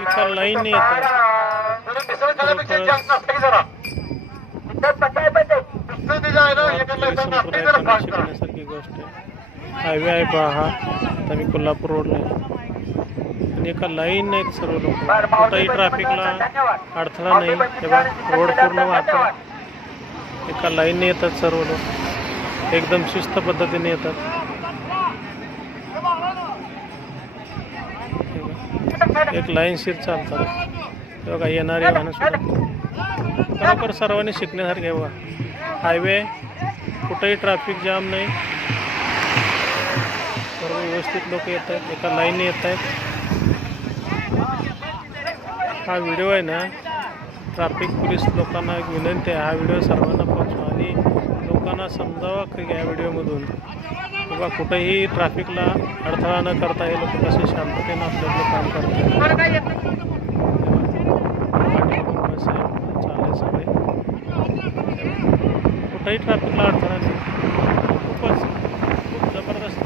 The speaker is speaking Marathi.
एका लाईनने येत आहे. शिकण्यासारखी गोष्ट आहे. हायवे आहे पहा हा. आता मी कोल्हापूर रोडला आहे आणि एका लाईन आहेत सर्व लोक. कुठंही ट्रॅफिकला अडथळा नाही. तेव्हा रोड पूर्ण वाहतो. एका लाईनने येतात सर्व लोक. एकदम शिस्त पद्धतीने येतात. एक लाईनशीर चालतात. बघा येणारे वाहनं सुद्धा खरोखर सर्वांनी शिकण्यासारखे बघा. हायवे कुठेही ट्रॅफिक जाम नाही. सर्व व्यवस्थित लोक येत आहेत. एका लाईनने येत आहेत. हा व्हिडिओ आहे ना, ट्रॅफिक पोलीस लोकांना एक विनंती आहे, हा व्हिडिओ सर्वांना पोहोचवा आणि लोकांना समजावा की या व्हिडिओमधून किंवा कुठेही ट्रॅफिकला अडथळा न करता हे लोक कसे शांततेनं आपल्याकडे काम करतात. चालले सगळे. कुठेही ट्रॅफिकला अडथळा नाही. खूप जबरदस्त.